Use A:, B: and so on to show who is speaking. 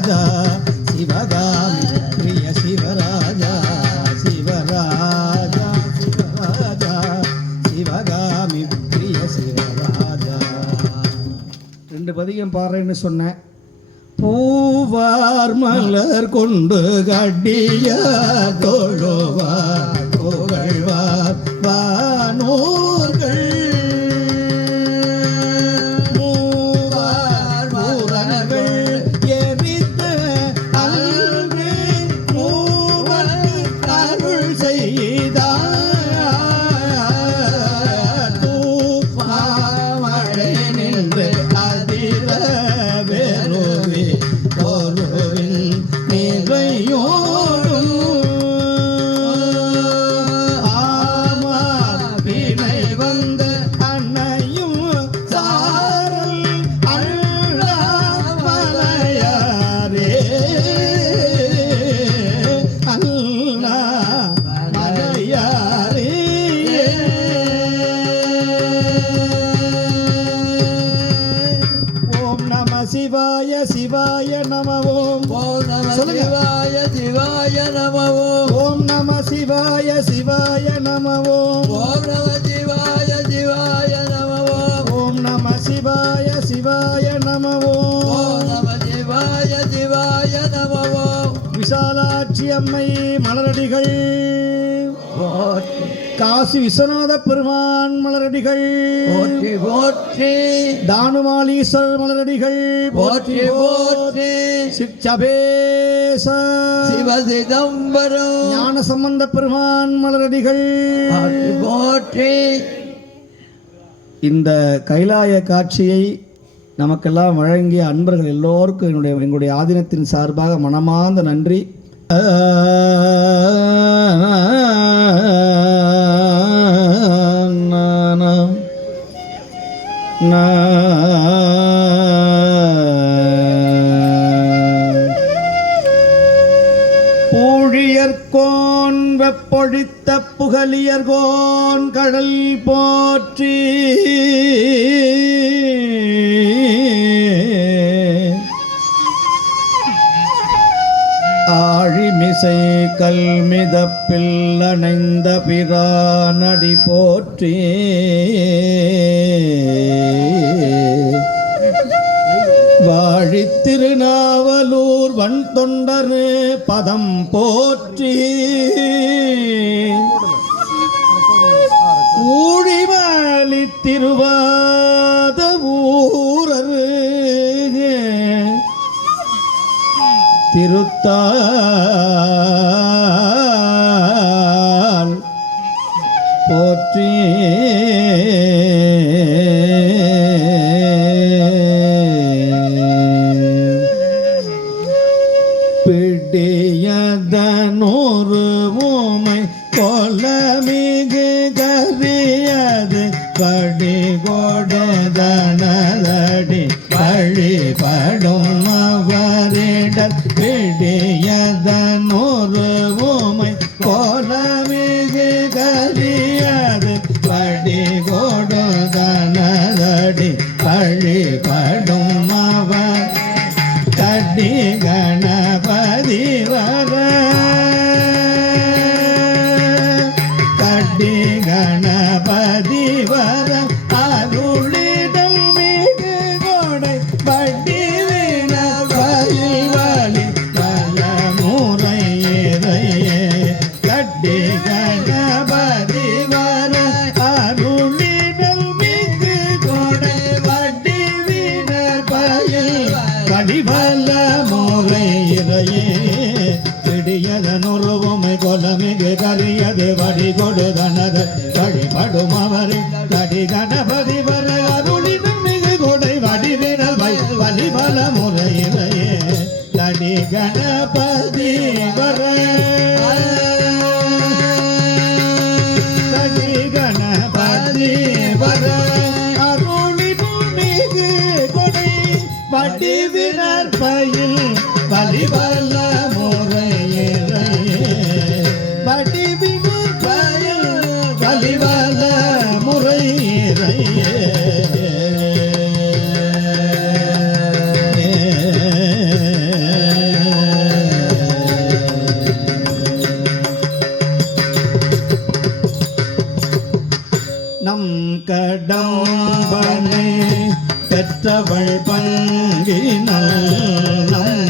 A: சிவராஜா சிவகாமி பிரிய சிவராஜா சிவராஜா சிவராஜா சிவகாமி பிரிய சிவராஜா. ரெண்டு பதிகம் பாடுறேன்னு சொன்னேன். பூவார் மலர் கொண்டு கட்டிய தோழோவார் நின்று சிவாய சிவாய நமவோம் ஓம்
B: நம சிவாய சிவாய நமவோம் ஓம்
A: நம சிவாய சிவாய நமவோம் ஓம்
B: நம சிவாய சிவாய நமவோம் ஓம்
A: நம சிவாய சிவாய நமவோம்
B: ஓம் நம சிவாய சிவாய நமவோம்
A: விசாலாட்சி அம்மை மலரடிகள்.
B: போற்றி
A: காசி விஸ்வநாத பெருமான் மலரடிகள்.
B: போற்றி போற்றி.
A: மலரடிகள்.
B: போற்றி போற்றி
A: சிற்சபேச
B: சிவ சிதம்பரம்
A: ஞான சம்பந்த பெருமான் மலரடிகள்.
B: போற்றி.
A: இந்த கைலாய காட்சியை நமக்கெல்லாம் வழங்கிய அன்பர்கள் எல்லோருக்கும் என்னுடைய எங்களுடைய ஆதீனத்தின் சார்பாக மனமார்ந்த நன்றி. பொழித்த புகலியர்கோன் கடல் போற்றி. ஆழிமிசை கல்மிதப்பில் அணைந்த பிரானடி போற்றி. வாழி திருநாவலூர் வன் தொண்டரு பதம் போற்றி. ஊழிவாளி திருவாத ஊரரு. திருத்தால் போற்றி. கொடுதனதடி வழிபடும் அவரிடர் பிடியதனொரு ஊமை கொலமிகு கரியது படி கொடுதனதடி வழிபடும் அவர் கடி கணபதி வழிபடும் அவரே. தடி கணபதி வர அருளினும் மிகு கொடை வடிவினல் வை வழிபல முறையிலேயே. தடி கணபதி வர. கடி கணபதி வர. அருளினும் மிகு கொடை வடிவினர் பயில் வழிபல நம் கடம் பெற்றவள் பங்கினல் நம்